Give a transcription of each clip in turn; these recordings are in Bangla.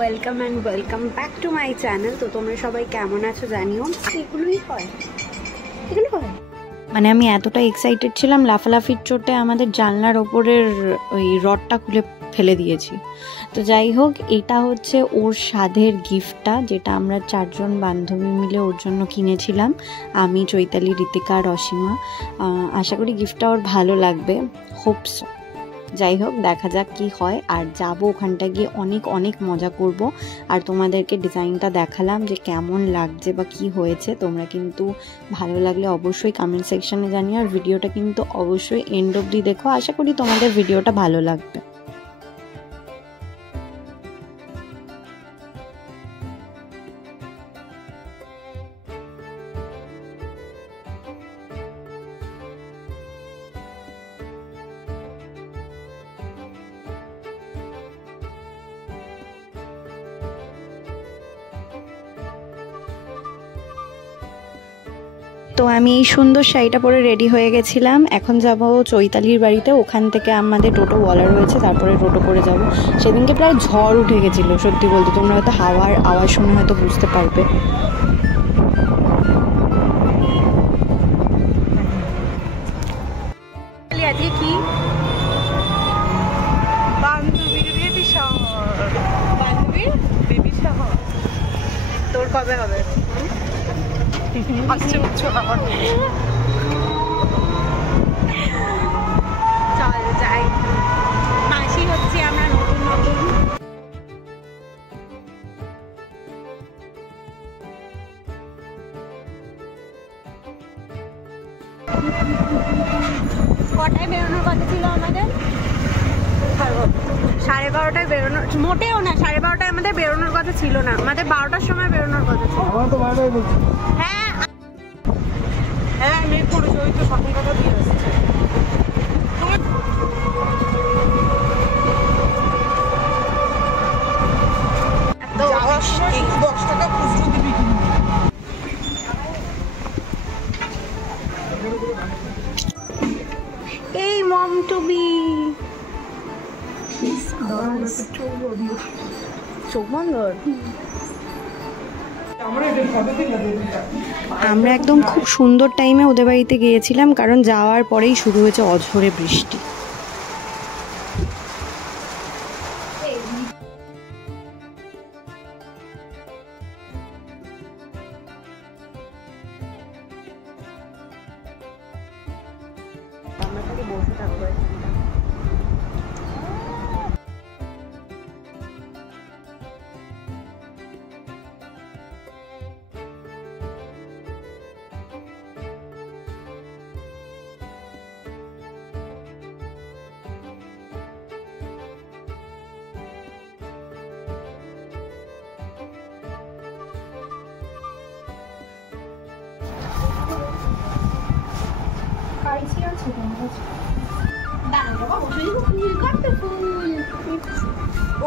Welcome and welcome back to my channel. তো তোমরা সবাই কেমন আছো জানিও। এগুলোই হয়, এগুলো হয়। মানে আমি এতটা এক্সাইটেড ছিলাম, লাফালাফির চোটে আমাদের জানলার ওপরের ওই রডটা খুলে ফেলে দিয়েছি। তো যাই হোক, এটা হচ্ছে ওর সাধের গিফটটা, যেটা আমরা 4 জন বান্ধবী মিলে ওর জন্য কিনেছিলাম। আমি, চৈতালি, ঋতিকা, রসিমা। আশা করি গিফটটা ওর ভালো লাগবে, হোপস। যাই হোক, দেখা যাক কি হয়। আর যাবো ওখানটা গিয়ে অনেক অনেক মজা করব। আর তোমাদেরকে ডিজাইনটা দেখালাম যে কেমন লাগছে বা কি হয়েছে। তোমরা কিন্তু ভালো লাগলে অবশ্যই কমেন্ট সেকশনে জানিও। আর ভিডিওটা কিন্তু অবশ্যই এন্ড অবধি দেখো, আশা করি তোমাদের ভিডিওটা ভালো লাগবে। তো আমি এই সুন্দর শাড়িটা পরে রেডি হয়ে গেছিলাম। এখন যাব চৈতালির বাড়িতে, ওখান থেকে আমাদের টোটো বলা রয়েছে, তারপরে টোটো করে যাব। সেদিনকে প্রায় ঝড় উঠে গেছিলো, সত্যি বলতে। তোমরা হয়তো হাওয়ার আওয়াজ শুনে হয়তো বুঝতে পারবে। আজকে কি বান্ধবীর বেবি শাওয়ার, বান্ধবীর বেবি শাওয়ার। তোর কবে হবে? আসছে বছর আমার। চল যাই, মাসি হচ্ছে আমরা নতুন নতুন। কটায় বেরোনোর কথা ছিল আমাদের? 12:30টায় বেরোনোর, মোটেও না 12:30টায় আমাদের বেরোনোর কথা ছিল না। আমাদের 12টার সময় বেরোনোর কথা ছিল। হ্যাঁ হ্যাঁ, মেঘ পড়েছে, ওই তো সকাল কথা দিয়ে আসছে। এই মম টু বি চোখ বন্ধ। আমরা একদম খুব সুন্দর টাইমে ওদের বাড়িতে গিয়েছিলাম, কারণ যাওয়ার পরেই শুরু হয়েছে অঝোরে বৃষ্টি। আমরা খালি বসে থাকবো।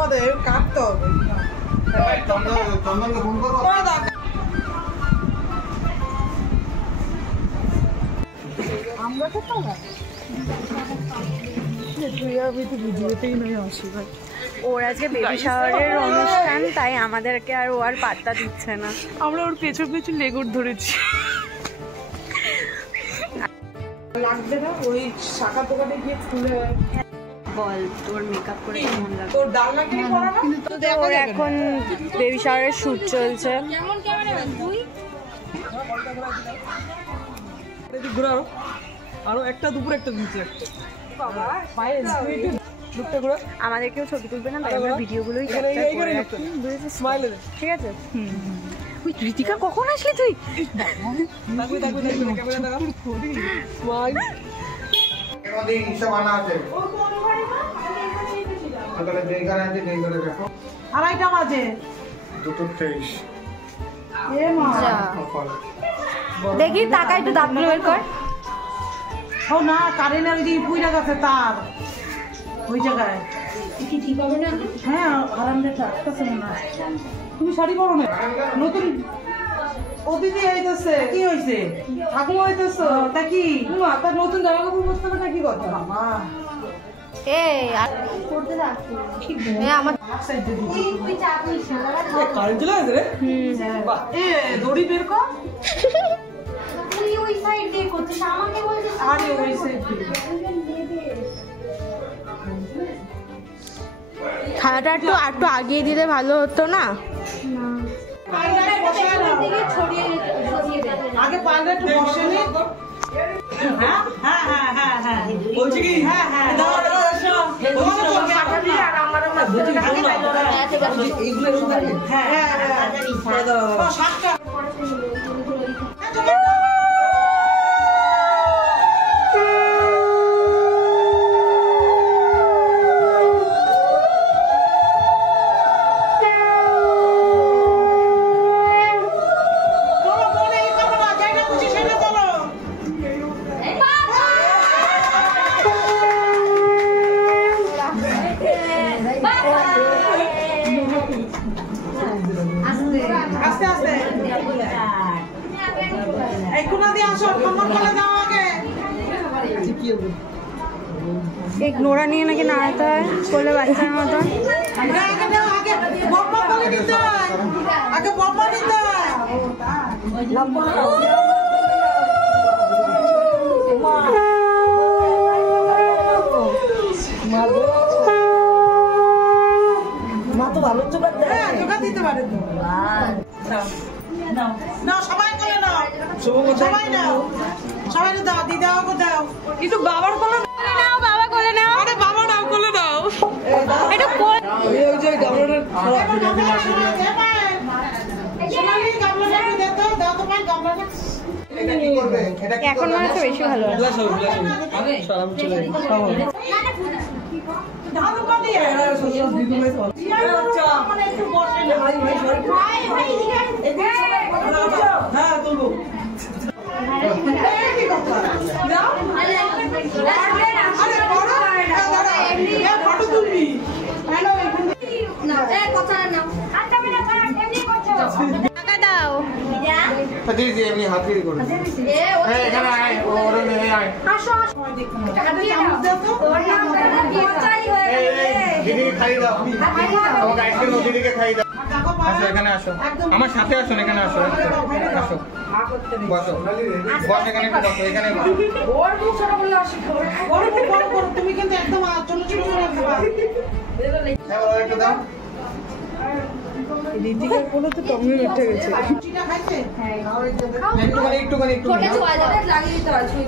ওদের কাটতে হবে। আমরা তো ভিডিওতেই নয় আসি ভাই। ওর আজকে বেবি শাওয়ারের অনুষ্ঠান, তাই আমাদেরকে আর ও আর পাত্তা দিচ্ছে না। আমরা ওর পেছন পেছন লেগুর ধরেছি। লাগবে না ওই শাখা দোকানে গিয়ে খুলে বল, তোর মেকআপ করে কেমন লাগে? তোর ডালনা কি করা না? তো দেখো এখন বেবি শাওয়ারের শুট চলছে। কেমন ক্যামেরাম্যান তুই? এদিক ঘুরে আরো একটা দুপুর একটা নিচে একটা। বাবা পায়ে লুকটা ঘুরে। আমাদেরকেও ছবি তুলবে না, তাই আমরা ভিডিওগুলোই ক্যাপচার করে রাখি। স্মাইল দে, ঠিক আছে? ওই ঋতিকা কখন আসলি তুই? দেখো দেখো দেখো ক্যামেরা দেখা। স্মাইল এমনি হিসাব আনা আছে। ও কোন ঘরে না? তাহলে দেইগার আছে, দেইগারে দেখো। আড়াইটা বাজে। 2:23। এ মা দেখি টাকা একটু দাঁত বের কর। ও না, কারেন্টের ওই যে পুইরা গেছে তার ওই জায়গায়। কি ঠিক হবে না? হ্যাঁ, আরামদায়ক আসতেছে মনে হয়। তুমি শাড়ি পরো না নতুন? অতিথি হইতেছে। কি হইছে? ঠাকুমা হইতেছ? তা কি? মা তার নতুন জামা কাপড় পরতে হবে না কি কথা? বাবা। কারেন্ট চলে গেছে রে? বাহ, দড়ি বের কর। আরে ওই সাইড দিয়ে। খাওয়াটা একটু আগিয়ে দিলে ভালো হতো না? আগে পারলে একটু বসে নি। বলছি কি? আস্তে আস্তে এই কোনা দিয়ে আসো, সম্মান করে দাও আগে। এক নোড়া নিয়ে নাকি নাড়াতে হয় কোলে বাচ্চার মতন। আগে দাও, আগে বম্বা বলে দিতে হয়, আগে বম্বা দিতে হয়। মা তো ভালো জোগাড় দেয়। হ্যাঁ, জোগাড় দিতে পারে তো। নাও সবাই করে নাও, সবাই নাও, সবাই দাও, দিদাকে দাও। একটু বাবার কোলে নাও, বাবা কোলে নাও। আরে বাবা নাও, কোলে নাও। এটা কোল ওই যে গামলাটা সোনালি গামলাটা দে তো, দাও তো ভাই গামলাটা। এটা কি করবে? এটা কি এখন মনে হচ্ছে বেশি ভালো হয়। গ্লাস হবে, গ্লাস হবে। সালাম চলে যাবে। ধান পানি এরা সব দিদু ভাই চল। আচ্ছা মানে একটু বসে না। ভাই ভাই ভাই হ্যাঁ তুলবো। কি কথা? যাও। আরে বড় এমনি ফটো তুলবি। হ্যালো এখন না এ কথা না। আচ্ছা আমি না এমনি করছো। টাকা দাও। জি জি এমনি হাত দিয়ে করুন। এখানে আয়, ওরে নিয়ে আয়। আসো আসো। টাকা দিয়ে দাও তো। ওর নাম পচাই হয়ে গেছে। দিদিকে খাই দাও। আমাকে আইসক্রিম দিদিকে খাই দাও। আসো এখানে আসো, আমার সাথে আসুন, এখানে আসো, আসো বসো, বস এখানে একটু বসো, এখানে বসো। ওর মুখ ছোট করলে অসুবিধা হবে। বড় মুখ বড় করো, তুমি কিন্তু একদম ছোট ছোট করে রাখবা। হ্যাঁ বলো একটু দাও। দিদিকে বলো তো টমিও উঠে গেছে। চিটা খাইছে? হ্যাঁ একটুখানি একটুখানি একটু ছোট ছোট লাগিয়ে দিতে হয় ছুঁই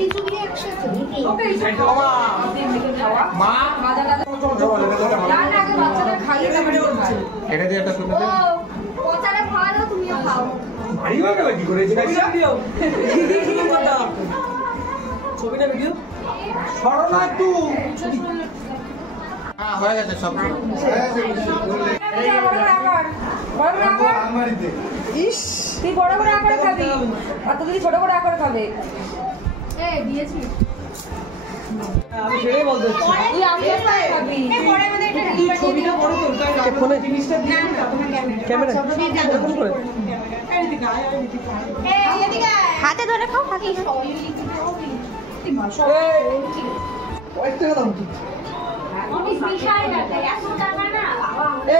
কিছু দিয়ে একসাথে বাবা মা আগে বাচ্চাদের খাইয়ে দেবে এটা দিয়ে একটা শুনে দে। বাচ্চারা খাওয়ালো তুমিও খাও ভারী হয়ে গেল কি করে? ভিডিও ছবিটা ভিডিও সরো না একটু। হ্যাঁ হয়ে গেছে সব। আলমারিতে ইস তুই বড় বড় আকারে খাবি আর তুই ছোট বড় আকারে খাবে দিয়েছি আমি সেটাই বলতে চাচ্ছি। তুই আমি খাবি পরে মানে এটা তুই ছবিটা বড় তোর তাই ফোনে জিনিসটা দিয়ে ক্যামেরা এরকম করে এইদিকে আয় এইদিকে আয় এদিকে হাতে ধরে খাও হাতে কয়েকটা দাম কি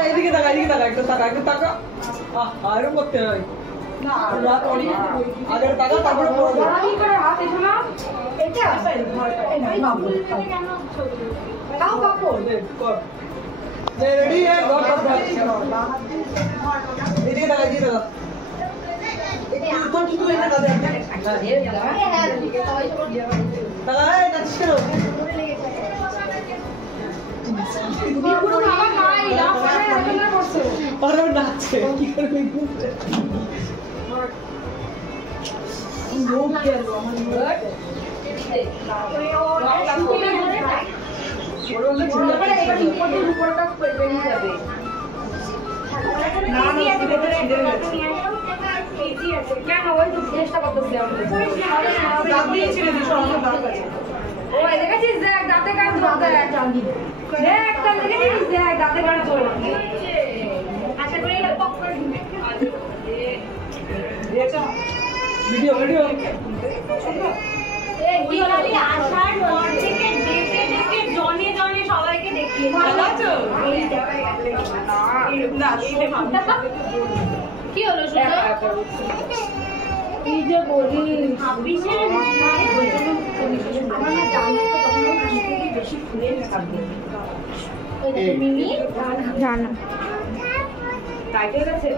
এইদিকে টাকা এইদিকে টাকা একটা টাকা একটা টাকা আরো করতে হয় রাত অনেক আগের টাকা তারপরে কি করে হাত এসো না এটা কাও কাপড় কর যে রেডি है গড এইদিকে টাকা দিয়ে দাও তো কি তুই টাকা দে টাকা এই নাচিস কেন পুরো বাবা খাই না পরে রান্না করছো আরে নাচে কি করবে ঘুরতে লোক গেল আমার লোক ভিডিও ভিডিও সবাইকে দেখিয়ে কি হলো এই যে বলি বেশি ফুলে জানো টাইট হয়ে গেছে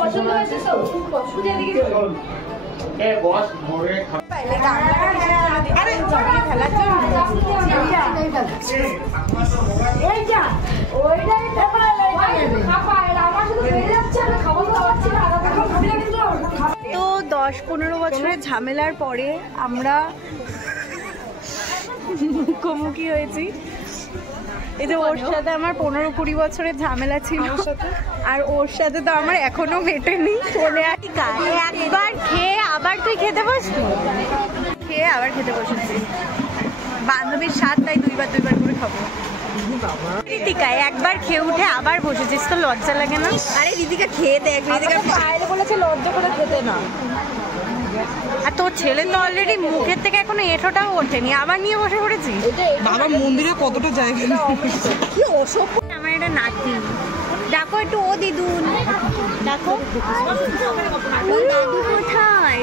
পছন্দ হয়েছে তো তো 10-15 বছরের ঝামেলার পরে আমরা মুখোমুখি হয়েছি। এই যে ওর সাথে আমার 15-20 বছরের ঝামেলা ছিল, আর ওর সাথে তো আমার এখনো মেটেনি। চলে আসি একবার খেয়ে আবার তুই খেতে বসবি, খেয়ে আবার খেতে বসেছি। বান্ধবীর স্বাদ তাই দুইবার করে খাবো। রিতিকা একবার খেয়ে উঠে আবার বসেছিস, তো লজ্জা লাগে না? আরে রিতিকা খেয়ে দেখ, রিতিকা বাইরে বলেছে লজ্জা করে খেতে না। আর তোর ছেলে তো অলরেডি মুখের থেকে এখনো এঁঠোটাও ওঠেনি, আবার নিয়ে বসে পড়েছি। বাবা মন্দিরে কতটা জায়গা, কি অসভ্য। আমার এটা নাতি, দেখো একটু ও দিদুন, দেখো দাদু কোথায়?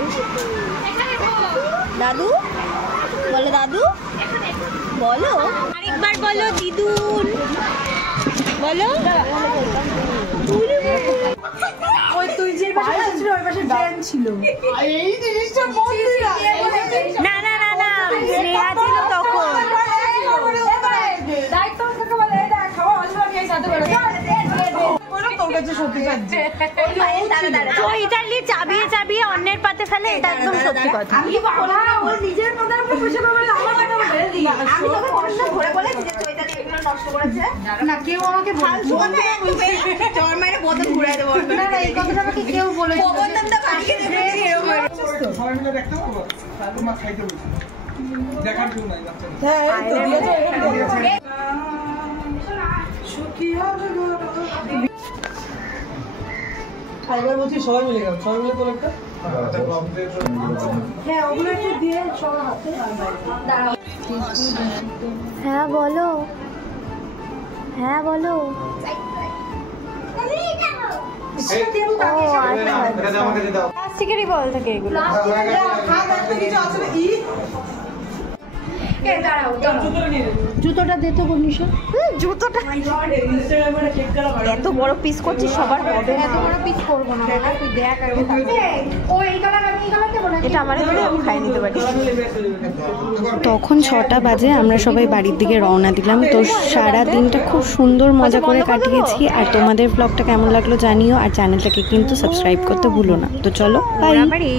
দাদু বলো, দাদু বলো, আরেকবার বলো দিদুন বলো। ওই তুই যে পাশে ছিল ওই পাশে ড্রেন ছিল। এই জিনিসটা না না না না, স্নেহা ছিল তখন। দায়িত্ব থেকে বলে এটা খাওয়া অল্প নিয়ে সাথে বলে তোর কাছে সত্যি কাজে চৈতালি চাবিয়ে অন্যের পাতে ফেলে, এটা একদম সত্যি কথা। আমি বলা ওর নিজের কথার উপর বসে বলে আমার কথা বলে দিই। আমি তোকে কষ্ট করে বলেছি যে চৈতালি এগুলো নষ্ট করেছে না, কেউ আমাকে বলছে না, চর মাইরে বোতল ঘুরাই দেব না। না এই কথাটা আমাকে কেউ বলেছে, প্রবন্ধটা বাড়িয়ে দেবে এরকম। সবাই মিলে দেখতে পাবো, তারপর মা খাইতে বলছি, দেখার জন্য নাই বাচ্চা। হ্যাঁ এই তো দিয়েছো, এখানে দিয়েছো। সুখী হবে গো। আইবার বলছি সবাই মিলে গেল, সবাই মিলে তোর একটা হ্যাঁ ওগুলো একটু দিয়ে সবার হাতে দাঁড়াও। হ্যাঁ বলো, হ্যাঁ বলো। প্লাস্টিকেরই বল থাকে এগুলো। জুতোটা দে তো বনিশা। জুতোটা এত বড় পিস করছিস, সবার হবে না। এত বড় পিস করবো না, তুই দেখ। এটা আমার এখানে আমি খাই নিতে পারি। তখন 6টা বাজে, আমরা সবাই বাড়ির দিকে রওনা দিলাম। তো সারা দিনটা খুব সুন্দর মজা করে কাটিয়েছি। আর তোমাদের ব্লগটা কেমন লাগলো জানিও, আর চ্যানেলটাকে কিন্তু সাবস্ক্রাইব করতে ভুলো না। তো চলো বাই।